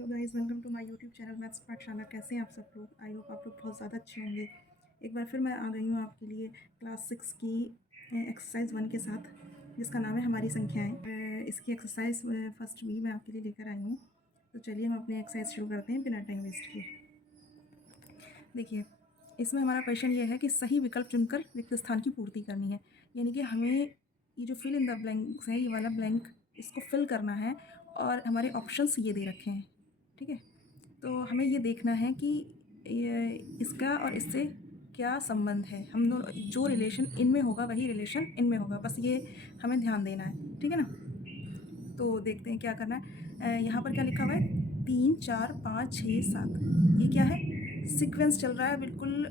Hello guys, welcome to my YouTube channel maths Pathshala. कैसे हैं आप सब लोग? आई होप आप लोग बहुत ज़्यादा अच्छे होंगे। एक बार फिर मैं आ गई हूँ आपके लिए क्लास 6 की एक्सरसाइज 1 के साथ, जिसका नाम है हमारी संख्याएं। इसकी एक्सरसाइज फर्स्ट भी मैं आपके लिए लेकर आई हूँ। तो चलिए हम अपनी एक्सरसाइज शुरू करते हैं बिना टाइम वेस्ट किए। देखिए, इसमें हमारा क्वेश्चन ये है कि सही विकल्प चुनकर रिक्त स्थान की पूर्ति करनी है। यानी कि हमें ये जो फिल इन द ब्लैंक्स है, ये वाला ब्लैंक इसको फिल करना है और हमारे ऑप्शंस ये दे रखे हैं। ठीक है, तो हमें ये देखना है कि ये इसका और इससे क्या संबंध है। हम दोनों जो रिलेशन इनमें होगा वही रिलेशन इनमें होगा, बस ये हमें ध्यान देना है। ठीक है ना? तो देखते हैं क्या करना है। यहाँ पर क्या लिखा हुआ है? 3 4 5 6 7। ये क्या है? सीक्वेंस चल रहा है बिल्कुल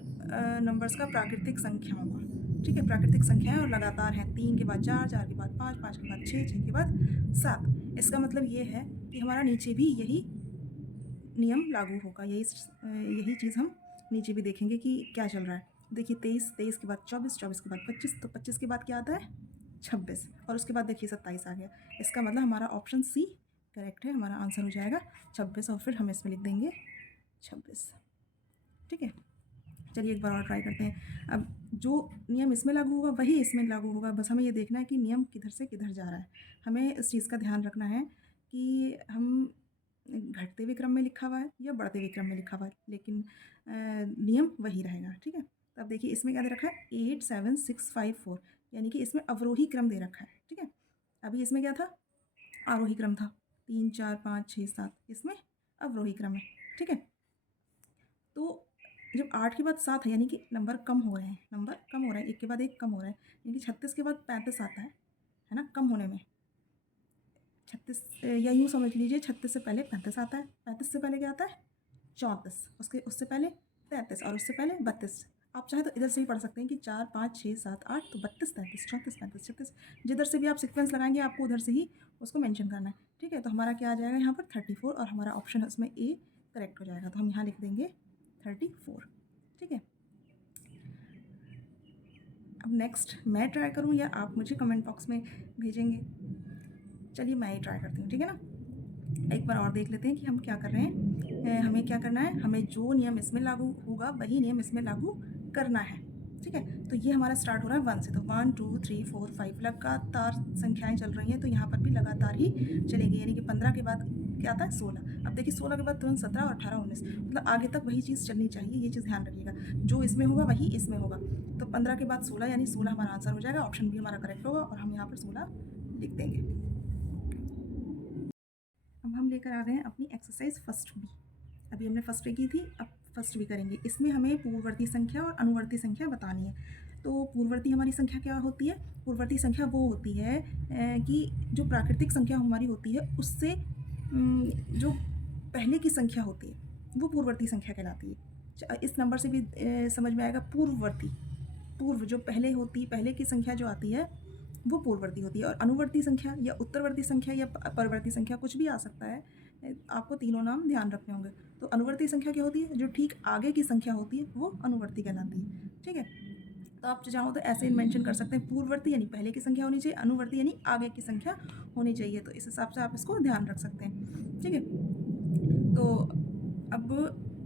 नंबर्स का, प्राकृतिक संख्याओं का। ठीक है, प्राकृतिक संख्याएं और लगातार हैं। 3 के बाद 4, 4 के बाद 5, 5 के बाद 6, 6 के बाद 7। इसका मतलब ये है कि हमारा नीचे भी यही नियम लागू होगा। यही चीज़ हम नीचे भी देखेंगे कि क्या चल रहा है। देखिए, 23, 23 के बाद 24, 24 के बाद 25, तो 25 के बाद क्या आता है? 26, और उसके बाद देखिए 27 आ गया। इसका मतलब हमारा ऑप्शन सी करेक्ट है। हमारा आंसर हो जाएगा 26, और फिर हम इसमें लिख देंगे 26। ठीक है, चलिए एक बार और ट्राई करते हैं। अब जो नियम इसमें लागू होगा वही इसमें लागू होगा, बस हमें ये देखना है कि नियम किधर से किधर जा रहा है। हमें इस चीज़ का ध्यान रखना है कि हम घटते हुए क्रम में लिखा हुआ है या बढ़ते हुए क्रम में लिखा हुआ है, लेकिन नियम वही रहेगा। ठीक है, तो अब देखिए इसमें क्या दे रखा है? 8 7 6 5 4, यानी कि इसमें अवरोही क्रम दे रखा है। ठीक है, अभी इसमें क्या था? आरोही क्रम था। 3 4 5 6 7, इसमें अवरोही क्रम है। ठीक है, तो जब 8 के बाद 7 है, यानी कि नंबर कम हो रहे हैं, नंबर कम हो रहा है, एक के बाद एक कम हो रहा है। यानी कि 36 के बाद 35 आता है ना, कम होने में। 36, या यूँ समझ लीजिए 36 से पहले 35 आता है, 35 से पहले क्या आता है? 34, उससे पहले 33, और उससे पहले 32। आप चाहे तो इधर से भी पढ़ सकते हैं कि 4 5 6 7 8, तो 32 33 34 35 36, जिधर से भी आप सीक्वेंस लगाएंगे आपको उधर से ही उसको मेंशन करना है। ठीक है, तो हमारा क्या आ जाएगा यहाँ पर? 34, और हमारा ऑप्शन है उसमें ए करेक्ट हो जाएगा। तो हम यहाँ लिख देंगे 34। ठीक है, अब नेक्स्ट मैं ट्राई करूँ या आप मुझे कमेंट बॉक्स में भेजेंगे? चलिए मैं ही ट्राई करती हूँ। ठीक है ना, एक बार और देख लेते हैं कि हम क्या कर रहे हैं। हमें क्या करना है? हमें जो नियम इसमें लागू होगा वही नियम इसमें लागू करना है। ठीक है, तो ये हमारा स्टार्ट हो रहा है 1 से, तो 1 2 3 4 5 लगातार संख्याएं चल रही हैं, तो यहाँ पर भी लगातार ही चलेगी। यानी कि 15 के बाद क्या आता है? 16। अब देखिए 16 के बाद तुरंत 17 और 18 19, मतलब आगे तक वही चीज़ चलनी चाहिए। ये चीज़ ध्यान रखिएगा, जो इसमें होगा वही इसमें होगा। तो 15 के बाद 16, यानी 16 हमारा आंसर हो जाएगा। ऑप्शन बी हमारा करेक्ट होगा, और हम यहाँ पर 16 लिख देंगे। अब हम लेकर आ गए हैं अपनी एक्सरसाइज फर्स्ट बी। अभी हमने फर्स्ट बी की थी, अब फर्स्ट बी करेंगे। इसमें हमें पूर्ववर्ती संख्या और अनुवर्ती संख्या बतानी है। तो पूर्ववर्ती हमारी संख्या क्या होती है? पूर्ववर्ती संख्या वो होती है कि जो प्राकृतिक संख्या हमारी होती है उससे जो पहले की संख्या होती है वो पूर्ववर्ती संख्या कहलाती है। इस नंबर से भी समझ में आएगा। पूर्ववर्ती, पूर्व जो पहले होती, पहले की संख्या जो आती है वो पूर्ववर्ती होती है। और अनुवर्ती संख्या या उत्तरवर्ती संख्या या परवर्ती संख्या कुछ भी आ सकता है, आपको तीनों नाम ध्यान रखने होंगे। तो अनुवर्ती संख्या क्या होती है? जो ठीक आगे की संख्या होती है वो अनुवर्ती कहलाती है। ठीक है, तो आप चाहो तो ऐसे मेंशन कर सकते हैं, पूर्ववर्ती यानी पहले की संख्या होनी चाहिए, अनुवर्ती यानी आगे की संख्या होनी चाहिए। तो इस हिसाब से आप इसको ध्यान रख सकते हैं। ठीक है, तो अब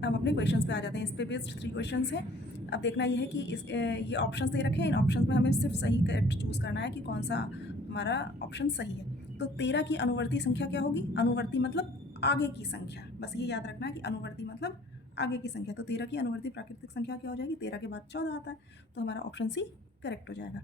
हम अपने क्वेश्चंस पे आ जाते हैं। इस पे बेस्ड 3 क्वेश्चंस हैं। अब देखना ये है कि ये ऑप्शंस दे रखे हैं, इन ऑप्शंस में हमें सिर्फ सही करेक्ट चूज़ करना है कि कौन सा हमारा ऑप्शन सही है। तो 13 की अनुवर्ती संख्या क्या होगी? अनुवर्ती मतलब आगे की संख्या, बस ये याद रखना है कि अनुवर्ती मतलब आगे की संख्या। तो 13 की अनुवर्ती प्राकृतिक संख्या क्या हो जाएगी? 13 के बाद 14 आता है, तो हमारा ऑप्शन सी करेक्ट हो जाएगा।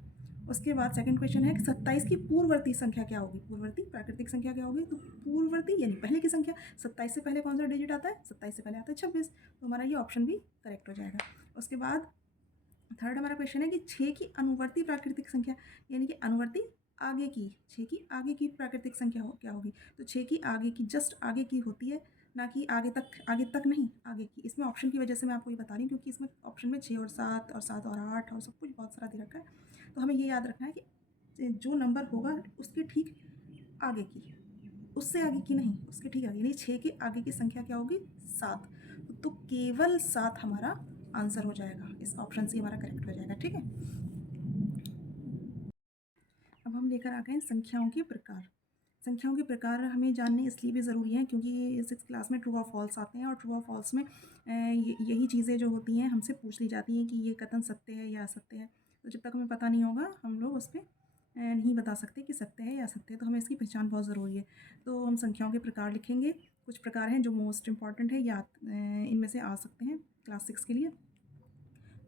उसके बाद सेकंड क्वेश्चन है कि 27 की पूर्ववर्ती संख्या क्या होगी? पूर्ववर्ती प्राकृतिक संख्या क्या होगी? तो पूर्ववर्ती यानी पहले की संख्या। 27 से पहले कौन सा डिजिट आता है? 27 से पहले आता है 26, तो हमारा ये ऑप्शन भी करेक्ट हो जाएगा। उसके बाद थर्ड हमारा क्वेश्चन है कि 6 की अनुवर्ती प्राकृतिक संख्या, यानी कि अनुवर्ती आगे की, 6 की आगे की प्राकृतिक संख्या क्या होगी? तो 6 की आगे की, जस्ट आगे की होती है, ना कि आगे तक। आगे तक नहीं, आगे की। इसमें ऑप्शन की वजह से मैं आपको ये बता रही हूँ, क्योंकि इसमें ऑप्शन में 6 और 7 और 7 और 8 और सब कुछ बहुत सारा दे रखा है। तो हमें ये याद रखना है कि जो नंबर होगा उसके ठीक आगे की, उससे आगे की नहीं, उसके ठीक आगे। यानी 6 के आगे की संख्या क्या होगी? 7। तो केवल 7 हमारा आंसर हो जाएगा। इस ऑप्शन से हमारा करेक्ट हो जाएगा। ठीक है, अब हम लेकर आ गए हैं संख्याओं के प्रकार। संख्याओं के प्रकार हमें जानने इसलिए भी ज़रूरी हैं क्योंकि 6th क्लास में ट्रू और फॉल्स आते हैं और ट्रू और फॉल्स में यही चीज़ें जो होती हैं हमसे पूछ ली जाती हैं कि ये कथन सत्य है या असत्य है। तो जब तक हमें पता नहीं होगा हम लोग उस पर नहीं बता सकते कि सत्य है या असत्य है, तो हमें इसकी पहचान बहुत ज़रूरी है। तो हम संख्याओं के प्रकार लिखेंगे। कुछ प्रकार हैं जो मोस्ट इम्पॉर्टेंट है या इनमें से आ सकते हैं क्लास 6 के लिए।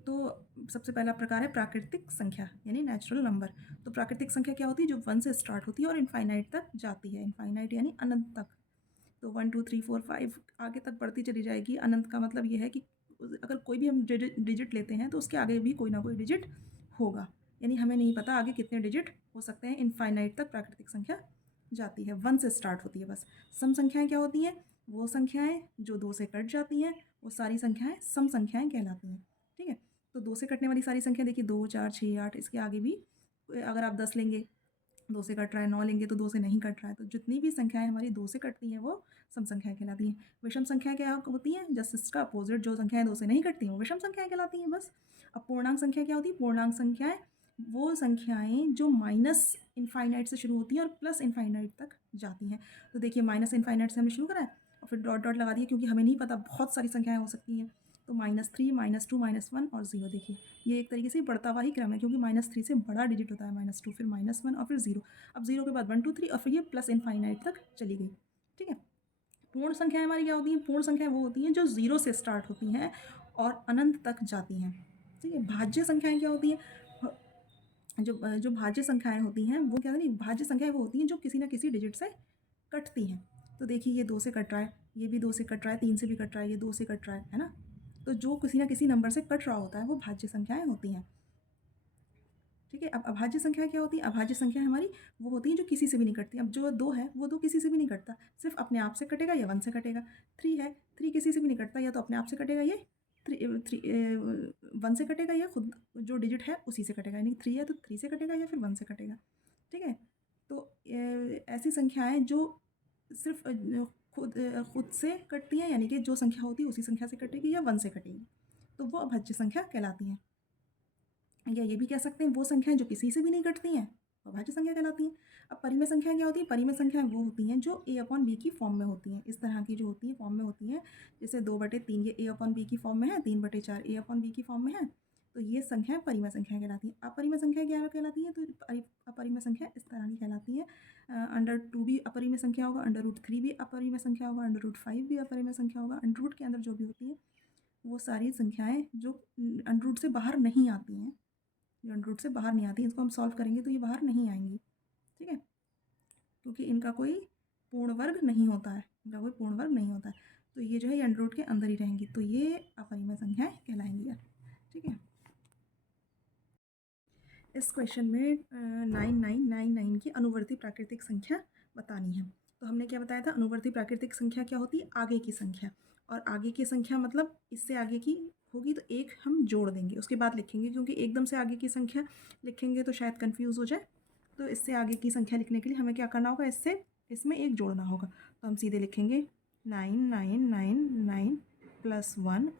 तो सबसे पहला प्रकार है प्राकृतिक संख्या यानी नेचुरल नंबर। तो प्राकृतिक संख्या क्या होती है? जो 1 से स्टार्ट होती है और इनफाइनाइट तक जाती है। इनफाइनाइट यानी अनंत तक। तो 1 2 3 4 5 आगे तक बढ़ती चली जाएगी। अनंत का मतलब ये है कि अगर कोई भी हम डिजिट लेते हैं तो उसके आगे भी कोई ना कोई डिजिट होगा, यानी हमें नहीं पता आगे कितने डिजिट हो सकते हैं। इनफाइनाइट तक प्राकृतिक संख्या जाती है। 1 से स्टार्ट होती है बस। सम संख्याएं क्या होती हैं? वो संख्याएं जो 2 से कट जाती हैं, वो सारी संख्याएं सम संख्याएं कहलाती हैं। ठीक है, तो 2 से कटने वाली सारी संख्या देखिए 2 4 6 8, इसके आगे भी अगर आप 10 लेंगे 2 से कट रहा है, 9 लेंगे तो 2 से नहीं कट रहा है। तो जितनी भी संख्याएं हमारी 2 से कटती हैं वो सम संख्याएं कहलाती हैं। विषम संख्या क्या होती हैं? जस्ट इसका अपोजिट, जो संख्याएं 2 से नहीं कटती हैं वो विषम संख्याएं कहलाती हैं बस। अब पूर्णांक संख्या क्या होती है? पूर्णांक संख्याएं वो संख्याएं जो माइनस इनफाइनाइट से शुरू होती हैं और प्लस इनफाइनाइट तक जाती हैं। तो देखिए माइनस इनफाइनाइट से हमने शुरू करा है और फिर डॉट डॉट लगा दिए क्योंकि हमें नहीं पता, बहुत सारी संख्याएं हो सकती हैं। तो -3 -2 -1 और 0। देखिए ये एक तरीके से बढ़ता हुआ ही क्रम है क्योंकि -3 से बड़ा डिजिट होता है -2, फिर -1 और फिर 0। अब 0 के बाद 1 2 3 और फिर ये प्लस इनफाइनाइट तक चली गई। ठीक है, पूर्ण संख्याएं हमारी क्या होती हैं? पूर्ण संख्याएं वो होती हैं जो 0 से स्टार्ट होती हैं और अनंत तक जाती हैं। ठीक है, भाज्य संख्याएं क्या होती हैं? जो भाज्य संख्याएं होती हैं वो क्या नहीं, भाज्य संख्याएं वो होती हैं जो किसी ना किसी डिजिट से कटती हैं। तो देखिए ये 2 से कट रहा है, ये भी 2 से कट रहा है, 3 से भी कट रहा है, ये 2 से कट रहा है ना। तो जो किसी ना किसी नंबर से कट रहा होता है वो भाज्य संख्याएं होती हैं। ठीक है, अब अभाज्य संख्या क्या होती है? अभाज्य संख्या हमारी वो होती है जो किसी से भी नहीं कटती। अब जो 2 है वो 2 किसी से भी नहीं कटता, सिर्फ अपने आप से कटेगा या 1 से कटेगा। 3 है, 3 किसी से भी नहीं कटता, या तो अपने आप से कटेगा, ये 1 से कटेगा, या खुद जो डिजिट है उसी से कटेगा। यानी 3 है तो 3 से कटेगा या फिर 1 से कटेगा। ठीक है, तो ऐसी संख्याएं जो सिर्फ खुद से कटती हैं, यानी कि जो संख्या होती है उसी संख्या से कटेगी या 1 से कटेगी, तो वो अभाज्य संख्या कहलाती हैं। या ये भी कह सकते हैं वो संख्याएं जो किसी से भी नहीं कटती हैं अभाज्य संख्या कहलाती हैं। अब परिमेय संख्या क्या होती है? परिमेय संख्याएं वो होती हैं जो a/b की फॉर्म में होती हैं। इस तरह की जो होती है फॉर्म में होती हैं, जैसे 2/3 ये a/b की फॉर्म में है, 3/4 a/b की फॉर्म में है, तो ये संख्याएं परिमेय संख्याएं कहलाती हैं। अपरिमेय संख्या क्या कहलाती है? तो अपरिमेय संख्या इस तरह की कहलाती है। √2 भी अपरिमेय संख्या होगा, √3 भी अपरिमेय संख्या होगा, √5 भी अपरिमेय संख्या होगा। अंडर के अंदर जो भी होती है वो सारी संख्याएं जो अंडर से बाहर नहीं आती हैं, जो अंडर रूट से बाहर नहीं आती, इसको हम सॉल्व करेंगे तो ये बाहर नहीं आएंगी। ठीक है, क्योंकि इनका कोई पूर्ण वर्ग नहीं होता है, इनका कोई पूर्ण वर्ग नहीं होता है, तो ये जो है ये अंडर रूट के अंदर ही रहेंगी, तो ये अपरिमेय संख्याएं कहलाएंगी यार। ठीक है, इस क्वेश्चन में 9999 की अनुवर्ती प्राकृतिक संख्या बतानी है। तो हमने क्या बताया था? अनुवर्ती प्राकृतिक संख्या क्या होती है? आगे की संख्या। और आगे की संख्या मतलब इससे आगे की होगी तो एक हम जोड़ देंगे, उसके बाद लिखेंगे, क्योंकि एकदम से आगे की संख्या लिखेंगे तो शायद कन्फ्यूज़ हो जाए। तो इससे आगे की संख्या लिखने के लिए हमें क्या करना होगा? इसमें एक जोड़ना होगा। तो हम सीधे लिखेंगे 9999 + 1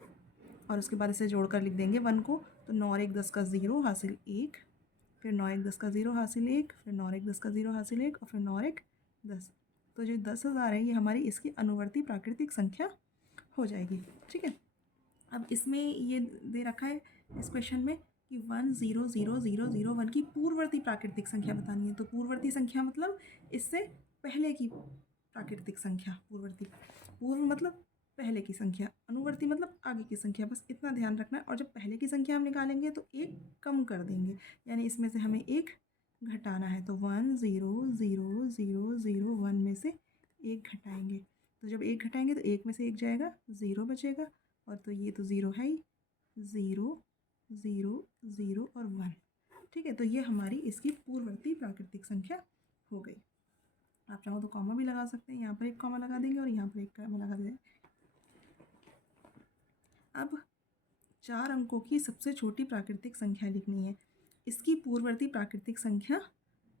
और उसके बाद इसे जोड़कर लिख देंगे 1 को। तो 9 और 1 10 का 0 हासिल 1, फिर 9 1 10 का 0 हासिल 1, फिर 9 1 10 का 0 हासिल 1 और फिर 9 1 10। तो जो 10,000 है ये हमारी इसकी अनुवर्ती प्राकृतिक संख्या हो जाएगी। ठीक है, अब इसमें ये दे रखा है इस क्वेश्चन में कि 1,0,0,0,0,1 की पूर्ववर्ती प्राकृतिक संख्या बतानी है। तो पूर्ववर्ती संख्या मतलब इससे पहले की प्राकृतिक संख्या। पूर्व मतलब पहले की संख्या, अनुवर्ती मतलब आगे की संख्या, बस इतना ध्यान रखना है। और जब पहले की संख्या हम निकालेंगे तो एक कम कर देंगे, यानी इसमें से हमें एक घटाना है। तो 1,0,0,0,0,1 में से एक घटाएंगे। तो जब एक घटाएंगे तो एक में से एक जाएगा, 0 बचेगा, और तो ये तो 0 है ही, 0 0 0 और 1। ठीक है, तो ये हमारी इसकी पूर्ववर्ती प्राकृतिक संख्या हो गई। आप चाहो तो कॉमा भी लगा सकते हैं, यहाँ पर एक कॉमा लगा देंगे और यहाँ पर एक कॉमा लगा देंगे। अब 4 अंकों की सबसे छोटी प्राकृतिक संख्या लिखनी है, इसकी पूर्ववर्ती प्राकृतिक संख्या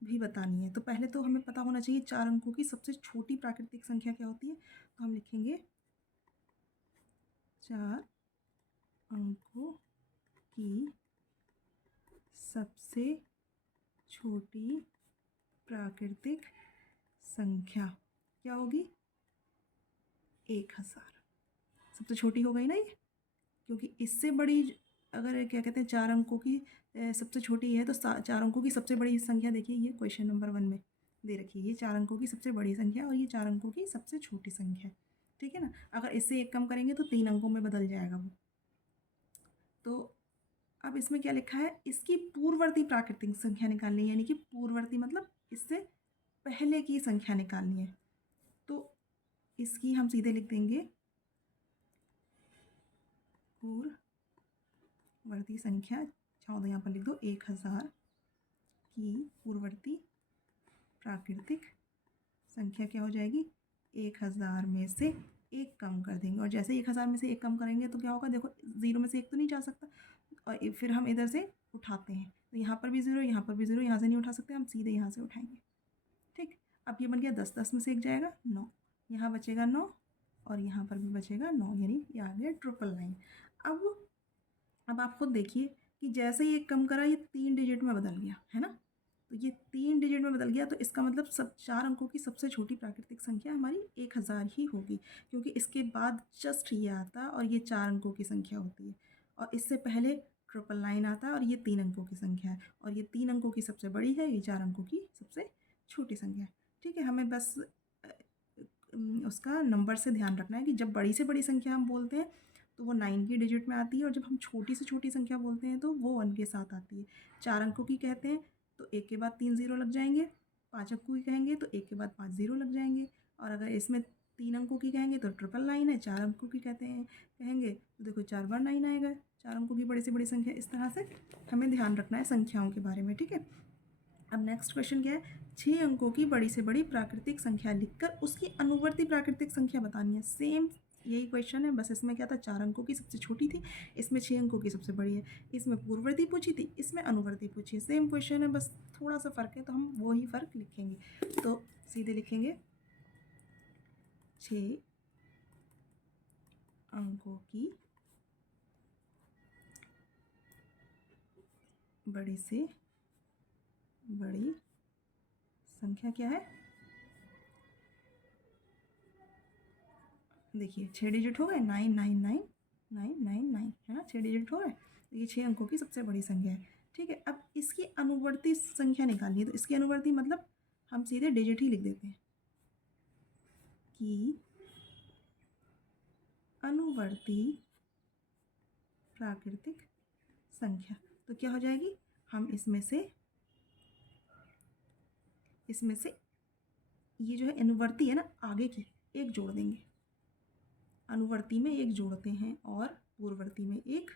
भी बतानी है। तो पहले तो हमें पता होना चाहिए 4 अंकों की सबसे छोटी प्राकृतिक संख्या क्या होती है। तो हम लिखेंगे 4 अंकों की सबसे छोटी प्राकृतिक संख्या क्या होगी? 1000। सबसे छोटी हो गई ना ये, क्योंकि इससे बड़ी अगर क्या कहते हैं 4 अंकों की सबसे छोटी है तो 4 अंकों की सबसे बड़ी संख्या देखिए, ये क्वेश्चन नंबर 1 में दे रखी है, ये 4 अंकों की सबसे बड़ी संख्या और ये 4 अंकों की सबसे छोटी संख्या, ठीक है ना। अगर इससे एक कम करेंगे तो 3 अंकों में बदल जाएगा वो। तो अब इसमें क्या लिखा है, इसकी पूर्ववर्ती प्राकृतिक संख्या निकालनी है, यानी कि पूर्ववर्ती मतलब इससे पहले की संख्या निकालनी है। तो इसकी हम सीधे लिख देंगे पूर्ववर्ती संख्या, 14 यहाँ पर लिख दो, 1000 की पूर्ववर्ती प्राकृतिक संख्या क्या हो जाएगी? 1000 में से एक कम कर देंगे, और जैसे 1000 में से एक कम करेंगे तो क्या होगा, देखो 0 में से एक तो नहीं जा सकता, और फिर हम इधर से उठाते हैं तो यहाँ पर भी 0, यहाँ पर भी 0, यहाँ से नहीं उठा सकते हम, सीधे यहाँ से उठाएंगे, ठीक। अब ये बन गया 10, 10 में से एक जाएगा 9, यहाँ बचेगा 9 और यहाँ पर भी बचेगा 9, यानी ये आ गया 999। अब आप खुद देखिए कि जैसे ही एक कम करा ये 3 डिजिट में बदल गया, है ना। तो ये 3 डिजिट में बदल गया, तो इसका मतलब सब 4 अंकों की सबसे छोटी प्राकृतिक संख्या हमारी 1000 ही होगी, क्योंकि इसके बाद जस्ट ये आता और ये 4 अंकों की संख्या होती है, और इससे पहले 999 आता है और ये 3 अंकों की संख्या है, और ये 3 अंकों की सबसे बड़ी है, ये 4 अंकों की सबसे छोटी संख्या है, ठीक है। हमें बस उसका नंबर से ध्यान रखना है कि जब बड़ी से बड़ी संख्या हम बोलते हैं तो वो 9 की डिजिट में आती है, और जब हम छोटी से छोटी संख्या बोलते हैं तो वो 1 के साथ आती है। 4 अंकों की कहते हैं तो 1 के बाद 3 0 लग जाएंगे, 5 अंकों की कहेंगे तो 1 के बाद 5 0 लग जाएंगे, और अगर इसमें 3 अंकों की कहेंगे तो 999 है, 4 अंकों की कहते हैं कहेंगे तो देखो 4 बार 9 आएगा, 4 अंकों की बड़ी से बड़ी संख्या। इस तरह से हमें ध्यान रखना है संख्याओं के बारे में, ठीक है। अब नेक्स्ट क्वेश्चन क्या है, 6 अंकों की बड़ी से बड़ी प्राकृतिक संख्या लिखकर उसकी अनुवर्ती प्राकृतिक संख्या बतानी है। सेम यही क्वेश्चन है, बस इसमें क्या था, 4 अंकों की सबसे छोटी थी, इसमें 6 अंकों की सबसे बड़ी है, इसमें पूर्ववर्ती पूछी थी, इसमें अनुवर्ती पूछी है। सेम क्वेश्चन है, बस थोड़ा सा फ़र्क है, तो हम वो ही फ़र्क लिखेंगे। तो सीधे लिखेंगे 6 अंकों की बड़ी से बड़ी संख्या क्या है, देखिए 6 डिजिट हो गए, 999999 है ना, 6 डिजिट हो गए, तो ये 6 अंकों की सबसे बड़ी संख्या है, ठीक है। अब इसकी अनुवर्ती संख्या निकालनी है, तो इसकी अनुवर्ती मतलब हम सीधे डिजिट ही लिख देते हैं कि अनुवर्ती प्राकृतिक संख्या, तो क्या हो जाएगी, हम इसमें से ये जो है अनुवर्ती है ना, आगे की एक जोड़ देंगे, अनुवर्ती में एक जोड़ते हैं और पूर्ववर्ती में एक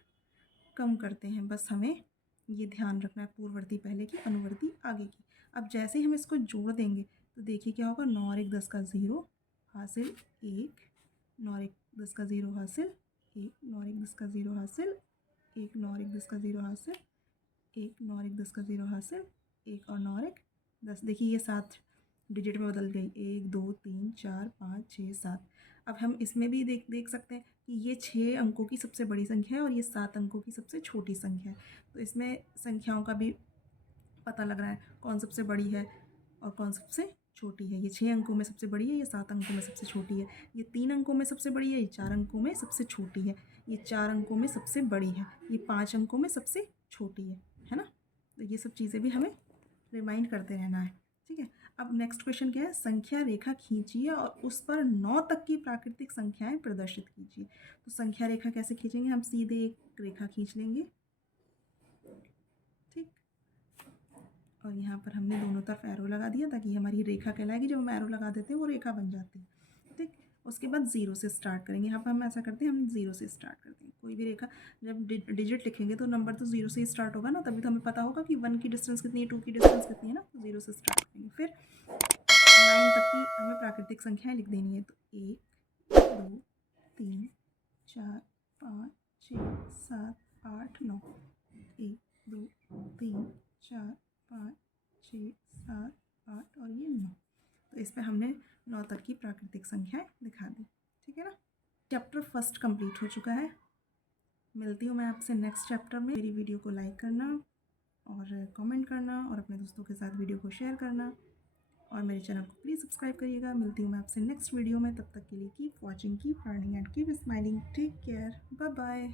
कम करते हैं, बस हमें ये ध्यान रखना है, पूर्ववर्ती पहले की, अनुवर्ती आगे की। अब जैसे ही हम इसको जोड़ देंगे तो देखिए क्या होगा, 9 और 1 10 का 0 हासिल 1, 9 और 1 10 का 0 हासिल 1, 9 और 1 10 का 0 हासिल 1, 9 और 1 10 का 0 हासिल 1, 9 और 1 10 का 0 हासिल 1, और 9 और 1 10। देखिए ये 7 डिजिट में बदल गई, 1 2 3 4 5 6 7। अब हम इसमें भी देख सकते हैं कि ये 6 अंकों की सबसे बड़ी संख्या है और ये 7 अंकों की सबसे छोटी संख्या है, तो इसमें संख्याओं का भी पता लग रहा है कौन सबसे बड़ी है और कौन सबसे छोटी है। ये 6 अंकों में सबसे बड़ी है, ये 7 अंकों में सबसे छोटी है, ये 3 अंकों में सबसे बड़ी है, ये 4 अंकों में सबसे छोटी है, ये 4 अंकों में सबसे बड़ी है, ये 5 अंकों में सबसे छोटी है ना। तो ये सब चीज़ें भी हमें रिमाइंड करते रहना है, ठीक है। अब नेक्स्ट क्वेश्चन क्या है, संख्या रेखा खींचिए और उस पर 9 तक की प्राकृतिक संख्याएं प्रदर्शित कीजिए। तो संख्या रेखा कैसे खींचेंगे, हम सीधे एक रेखा खींच लेंगे, ठीक, और यहाँ पर हमने दोनों तरफ एरो लगा दिया ताकि हमारी रेखा कहलाएगी, जब हम एरो लगा देते हैं वो रेखा बन जाती है, ठीक। उसके बाद 0 से स्टार्ट करेंगे, यहाँ पर हम ऐसा करते हैं, हम 0 से स्टार्ट करते हैं, कोई भी रेखा जब डिजिट लिखेंगे तो नंबर तो 0 से ही स्टार्ट होगा ना, तभी तो हमें पता होगा कि 1 की डिस्टेंस कितनी है, 2 की डिस्टेंस कितनी है ना, तो 0 से स्टार्ट करेंगे। फिर 9 तक की हमें प्राकृतिक संख्याएं लिख देनी है, तो 1 2 3 4 5 6 7 8 9, 1 2 3 4 5 6 7 8 और ये 9, तो इस पर हमने 9 तक की प्राकृतिक संख्याएं दिखा दी, ठीक है ना। चैप्टर फर्स्ट कंप्लीट हो चुका है। मिलती हूँ मैं आपसे नेक्स्ट चैप्टर में। मेरी वीडियो को लाइक करना और कमेंट करना और अपने दोस्तों के साथ वीडियो को शेयर करना, और मेरे चैनल को प्लीज़ प्लीज़ सब्सक्राइब करिएगा। मिलती हूँ मैं आपसे नेक्स्ट वीडियो में, तब तक के लिए keep watching, keep learning and keep smiling. Take care, bye bye.